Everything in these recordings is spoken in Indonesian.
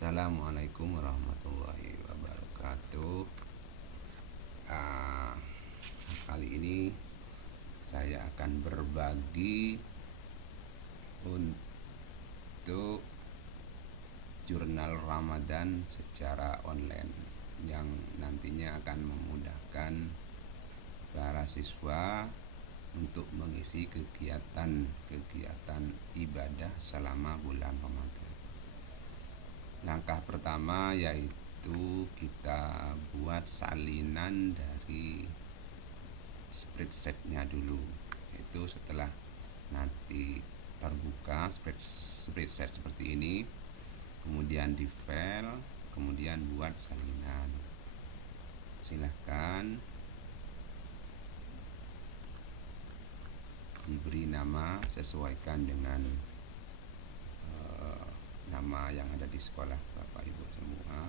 Assalamualaikum warahmatullahi wabarakatuh. Ah, Kali ini saya akan berbagi untuk jurnal Ramadan secara online yang nantinya akan memudahkan para siswa untuk mengisi kegiatan ibadah selama bulan Ramadan. Langkah pertama yaitu kita buat salinan dari spreadsheet-nya dulu. Itu setelah nanti terbuka spreadsheet seperti ini, kemudian di file, kemudian buat salinan. Silahkan diberi nama, sesuaikan dengan nama yang ada di sekolah Bapak Ibu semua.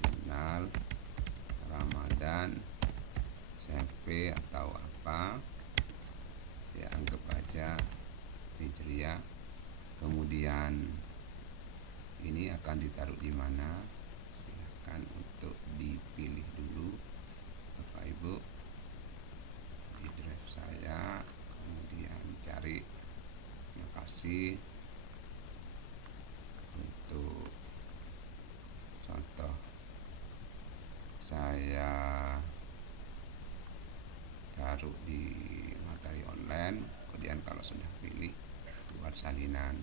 Jurnal Ramadan SMP atau apa, saya anggap aja Hijriah. Kemudian ini akan ditaruh di mana, silahkan untuk dipilih dulu Bapak Ibu di drive saya, kemudian cari lokasi. Untuk contoh saya taruh di materi online, kemudian kalau sudah pilih buat salinan.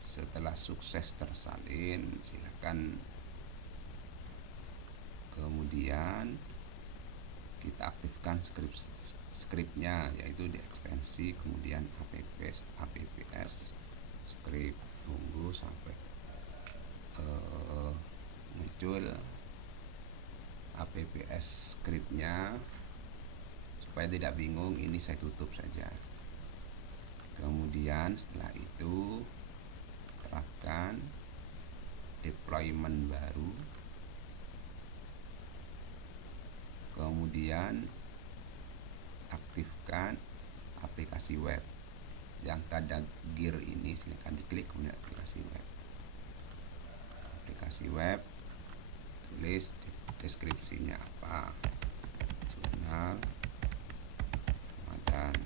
Setelah sukses tersalin, silakan kemudian kita aktifkan skripnya, yaitu di ekstensi, kemudian apps skrip. Tunggu sampai muncul apps skripnya supaya tidak bingung. Ini saya tutup saja. Kemudian setelah itu terapkan deployment baru, kemudian aktifkan aplikasi web. Yang tanda gear ini silahkan diklik, kemudian aplikasi web, tulis deskripsinya apa, jurnal Ramadan,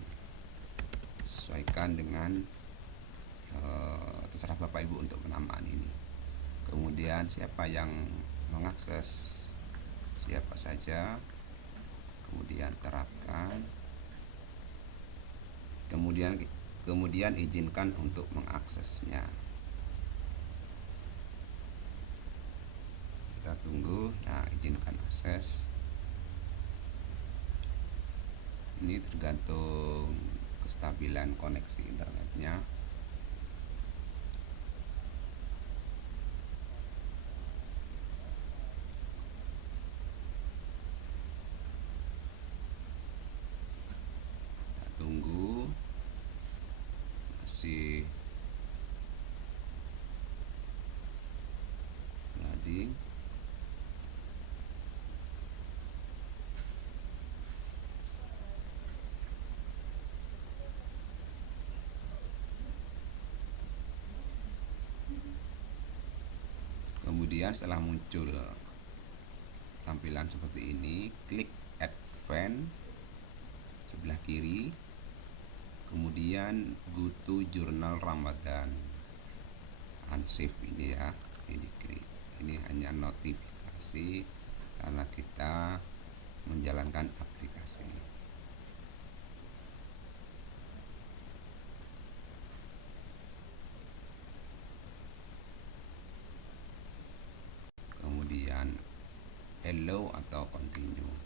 sesuaikan dengan terserah Bapak Ibu untuk penamaan ini. Kemudian siapa yang mengakses, siapa saja, kemudian terapkan, kemudian izinkan untuk mengaksesnya. Kita tunggu. Nah, izinkan akses. Ini tergantung kestabilan koneksi internetnya. Tunggu, masih loading. Kemudian setelah muncul tampilan seperti ini, klik advance sebelah kiri, kemudian go to jurnal Ramadan, unsave ini ya, ini klik. Ini hanya notifikasi karena kita menjalankan aplikasi. Kemudian allow atau continue.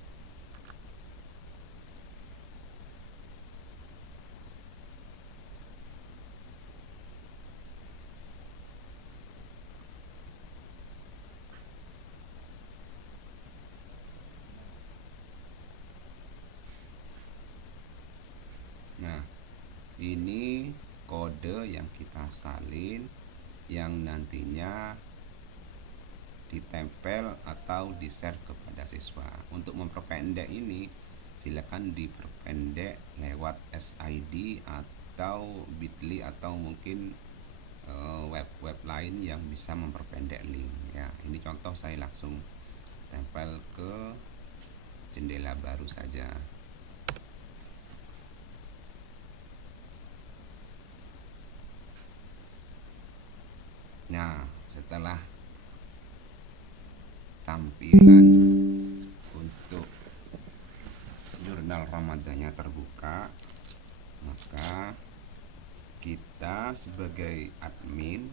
Nah, ini kode yang kita salin yang nantinya ditempel atau di-share kepada siswa. Untuk memperpendek ini silakan diperpendek lewat SID atau Bitly atau mungkin web lain yang bisa memperpendek link ya. Ini contoh saya langsung tempel ke jendela baru saja. Nah, setelah tampilan untuk jurnal Ramadannya terbuka, maka kita sebagai admin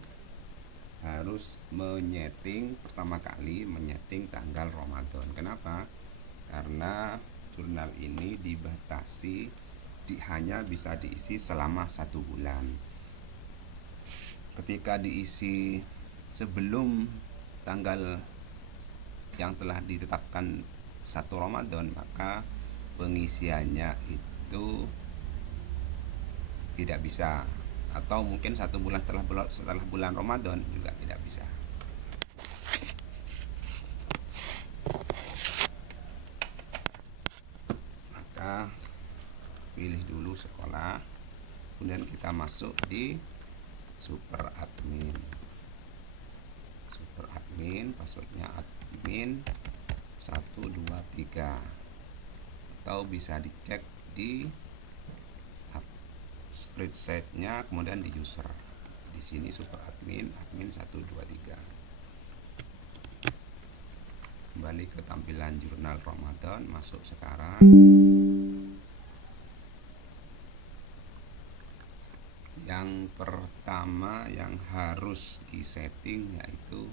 harus pertama kali menyeting tanggal Ramadan. Kenapa? Karena jurnal ini dibatasi hanya bisa diisi selama 1 bulan. Ketika diisi sebelum tanggal yang telah ditetapkan 1 Ramadan, maka pengisiannya itu tidak bisa, atau mungkin 1 bulan setelah bulan Ramadan juga tidak bisa. Maka pilih dulu sekolah, kemudian kita masuk di super admin. Super admin, passwordnya admin 123, atau bisa dicek di spreadsheet-nya, kemudian di user. Di sini super admin 123. Kembali ke tampilan jurnal Ramadan, masuk sekarang. Yang pertama yang harus disetting yaitu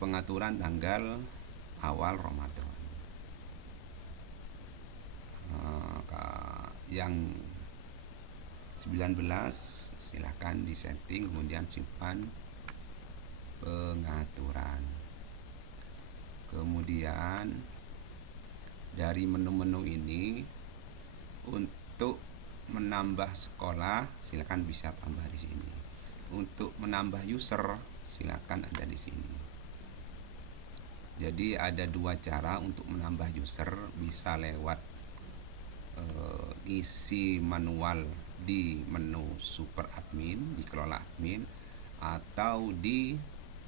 pengaturan tanggal awal Ramadan. Yang 19 silakan disetting, kemudian simpan pengaturan. Kemudian dari menu-menu ini untuk menambah sekolah silakan bisa tambah di sini. Untuk menambah user silakan ada di sini. Jadi ada 2 cara untuk menambah user, bisa lewat isi manual di menu super admin, di kelola admin, atau di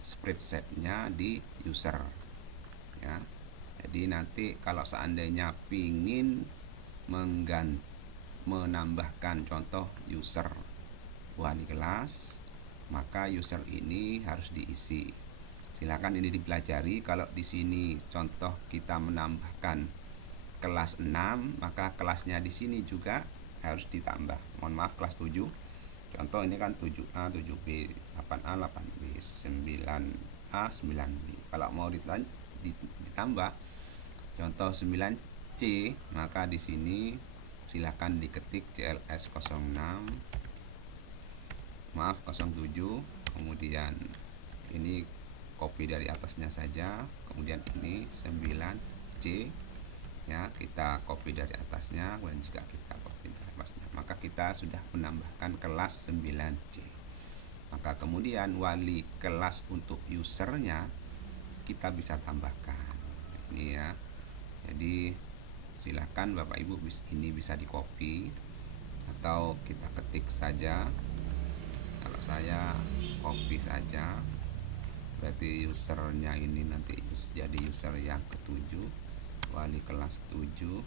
spreadsheet-nya di user ya. Jadi nanti kalau seandainya pingin menambahkan contoh user wali kelas, maka user ini harus diisi. Silakan ini dipelajari. Kalau di sini contoh kita menambahkan kelas 6, maka kelasnya di sini juga harus ditambah. Mohon maaf, kelas 7. Contoh ini kan 7A, 7B, 8A, 8B, 9A, 9B. Kalau mau ditambah contoh 9C, maka di sini silakan diketik CLS 06, maaf 07, kemudian ini copy dari atasnya saja, kemudian ini 9C ya, kita copy dari atasnya, kemudian juga kita copy dari atasnya, maka kita sudah menambahkan kelas 9C. Maka kemudian wali kelas untuk usernya kita bisa tambahkan ini ya. Jadi silakan Bapak Ibu, ini bisa di copy atau kita ketik saja. Kalau saya copy saja, berarti usernya ini nanti jadi user yang ke-7, wali kelas 7.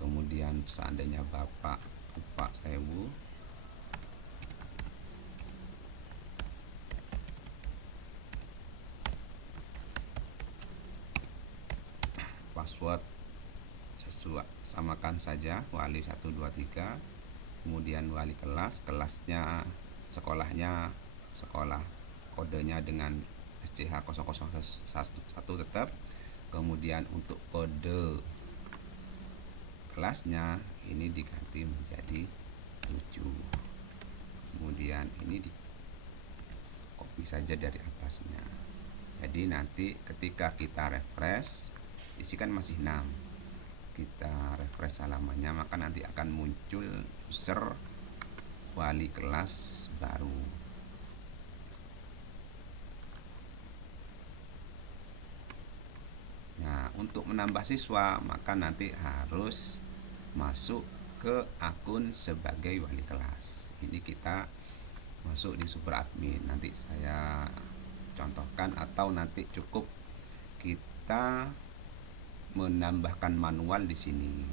Kemudian seandainya Bapak lupa sewu, password sesuai, samakan saja wali 123, kemudian wali kelas, kelasnya sekolahnya sekolah kodenya dengan SCH 001 tetap. Kemudian untuk kode kelasnya ini diganti menjadi 7. Kemudian ini di copy saja dari atasnya. Jadi nanti ketika kita refresh, isi kan masih 6, kita refresh halamannya, maka nanti akan muncul user wali kelas baru. untuk menambah siswa maka nanti harus masuk ke akun sebagai wali kelas. Ini kita masuk di super admin. Nanti saya contohkan, atau nanti cukup kita menambahkan manual di sini.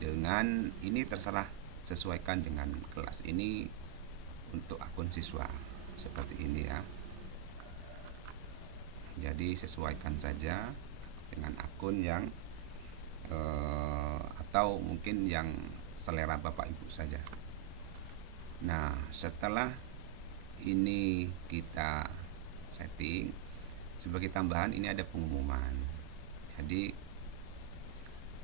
Dengan ini terserah, sesuaikan dengan kelas ini untuk akun siswa seperti ini ya. Jadi sesuaikan saja dengan akun yang atau mungkin yang selera Bapak Ibu saja. Nah, setelah ini kita setting, sebagai tambahan ini ada pengumuman. Jadi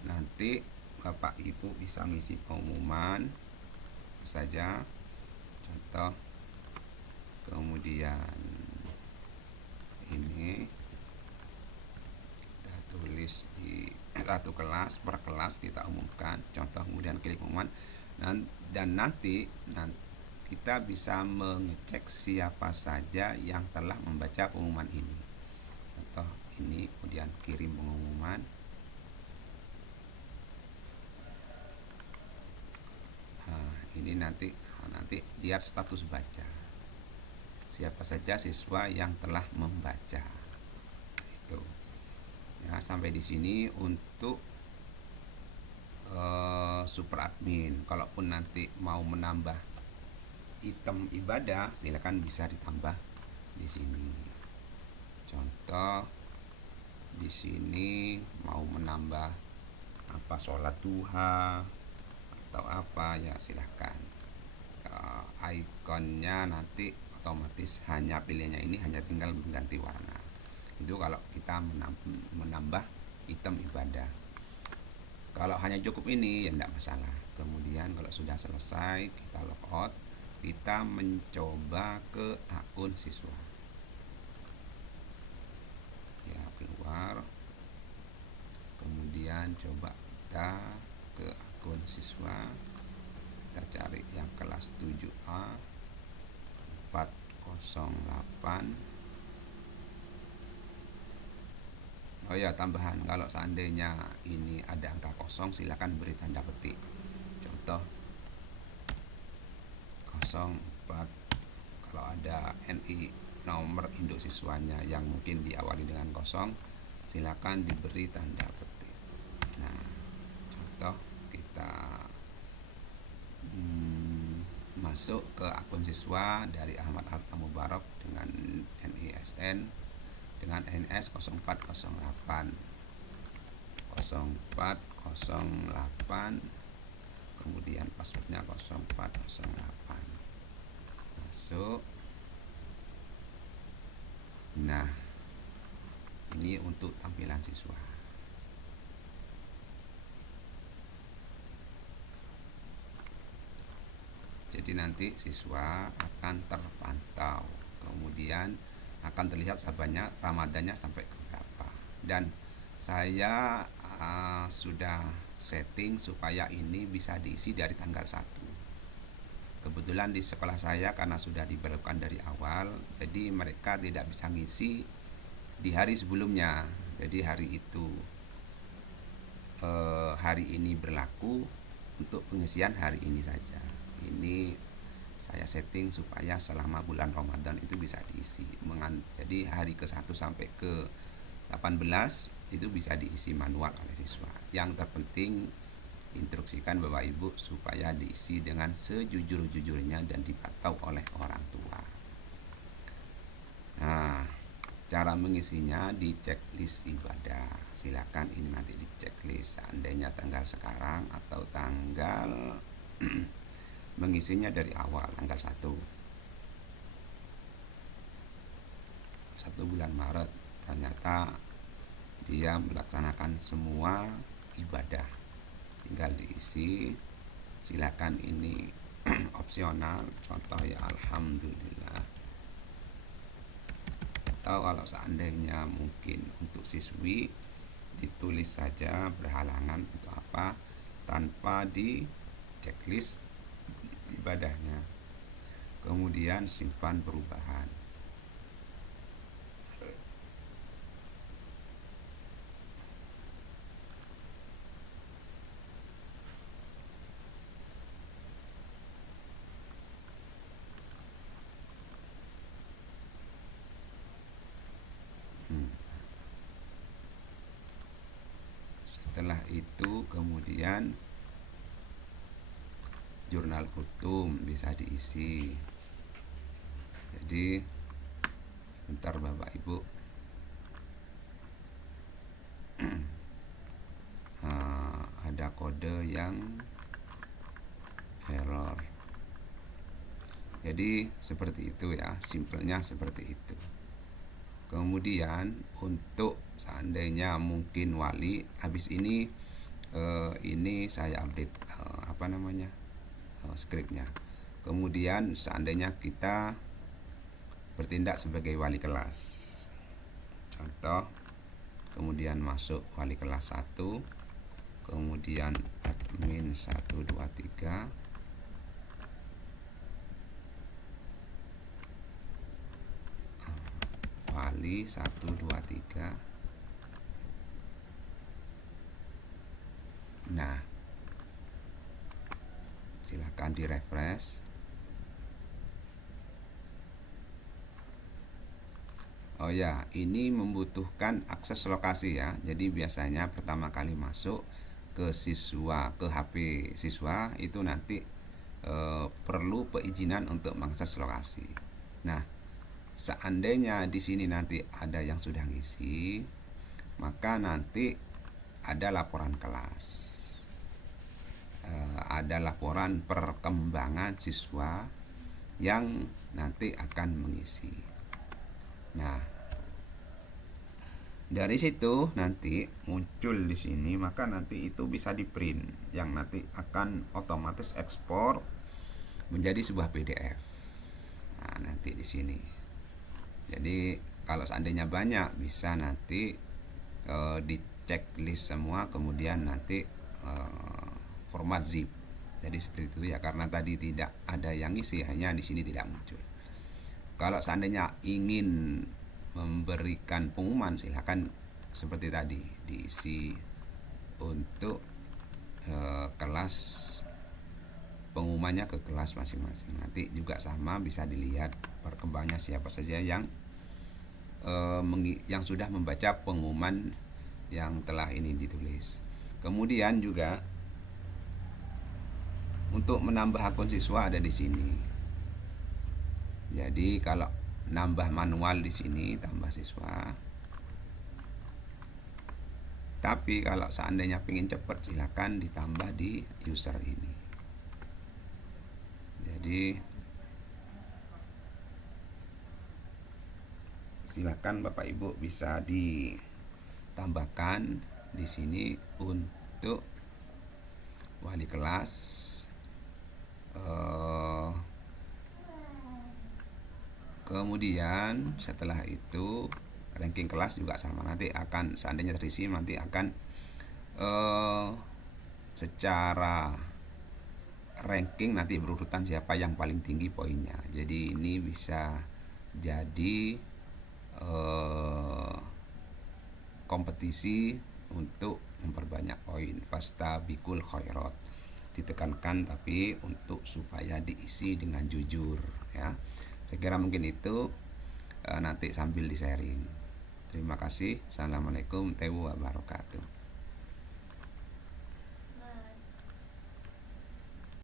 nanti Bapak Ibu bisa ngisi pengumuman saja, contoh, kemudian ini kita tulis di satu kelas, per kelas kita umumkan, contoh, kemudian klik pengumuman, dan nanti kita bisa mengecek siapa saja yang telah membaca pengumuman ini. Contoh ini, kemudian kirim pengumuman. Nah, ini nanti lihat status baca. Siapa saja siswa yang telah membaca. Itu. Ya, sampai di sini untuk super admin. Kalaupun nanti mau menambah item ibadah, silakan bisa ditambah di sini. Contoh di sini mau menambah apa, sholat duha atau apa ya, silahkan. Ikonnya nanti otomatis hanya pilihnya ini, hanya tinggal mengganti warna. Itu kalau kita menambah item ibadah. Kalau hanya cukup ini ya tidak masalah. Kemudian kalau sudah selesai, kita logout, kita mencoba ke akun siswa. Ya, keluar. Kemudian coba kita ke akun siswa. Kita cari yang kelas 7A 408. Oh ya, tambahan, kalau seandainya ini ada angka kosong, silakan beri tanda petik. Contoh 04. Kalau ada NI, nomor induk siswanya yang mungkin diawali dengan kosong, silakan diberi tanda petik. Nah, contoh kita masuk ke akun siswa dari Ahmad Alta Mubarak dengan NISN dengan NS 0408 kemudian passwordnya 0408. Masuk. Nah, ini untuk tampilan siswa. Jadi nanti siswa akan terpantau, kemudian akan terlihat ramadannya sampai ke berapa. Dan saya sudah setting supaya ini bisa diisi dari tanggal 1. Kebetulan di sekolah saya karena sudah diberlakukan dari awal, jadi mereka tidak bisa ngisi di hari sebelumnya. Jadi hari itu hari ini berlaku untuk pengisian hari ini saja. Ini saya setting supaya selama bulan Ramadan itu bisa diisi. Jadi hari ke-1 sampai ke 18 itu bisa diisi manual oleh siswa. Yang terpenting instruksikan Bapak Ibu supaya diisi dengan sejujur-jujurnya dan dipantau oleh orang tua. Nah, cara mengisinya di checklist ibadah. Silakan ini nanti di checklist, seandainya tanggal sekarang atau tanggal mengisinya dari awal, tanggal 1 bulan Maret, ternyata dia melaksanakan semua ibadah, tinggal diisi. Silakan ini opsional, contoh ya alhamdulillah. Atau kalau seandainya mungkin untuk siswi, ditulis saja berhalangan atau apa tanpa di checklist ibadahnya, kemudian simpan perubahan. Setelah itu kemudian jurnal kutum bisa diisi. Jadi bentar Bapak Ibu. Ada kode yang error. Jadi seperti itu ya, simpelnya seperti itu. Kemudian untuk seandainya mungkin wali habis ini saya update skripnya. Kemudian seandainya kita bertindak sebagai wali kelas, contoh, kemudian masuk wali kelas 1, kemudian admin 1 2 3, wali 1 2 3. Nah, silakan di refresh. Oh ya, ini membutuhkan akses lokasi ya. Jadi biasanya pertama kali masuk ke siswa, ke HP siswa itu nanti perlu perizinan untuk mengakses lokasi. Nah, seandainya di sini nanti ada yang sudah ngisi, maka nanti ada laporan kelas, ada laporan perkembangan siswa yang nanti akan mengisi. Nah, dari situ nanti muncul di sini, maka nanti itu bisa di print, yang nanti akan otomatis ekspor menjadi sebuah PDF. Nah, nanti di sini. Jadi kalau seandainya banyak bisa nanti di checklist semua, kemudian nanti format zip. Jadi seperti itu ya, karena tadi tidak ada yang isi, hanya di sini tidak muncul. Kalau seandainya ingin memberikan pengumuman, silakan seperti tadi diisi untuk kelas, pengumumannya ke kelas masing-masing. Nanti juga sama, bisa dilihat perkembangannya siapa saja yang sudah membaca pengumuman yang telah ini ditulis. Kemudian juga untuk menambah akun siswa ada di sini. Jadi kalau nambah manual di sini tambah siswa. Tapi kalau seandainya ingin cepat, silakan ditambah di user ini. Jadi silakan Bapak Ibu bisa ditambahkan di sini untuk wali kelas. Kemudian setelah itu ranking kelas juga sama, nanti akan seandainya terisi nanti akan secara ranking nanti berurutan siapa yang paling tinggi poinnya. Jadi ini bisa jadi kompetisi untuk memperbanyak poin. Fastabiqul khairat, ditekankan tapi untuk supaya diisi dengan jujur ya. Saya kira mungkin itu, nanti sambil di sharing. Terima kasih. Assalamualaikum warahmatullahi wabarakatuh.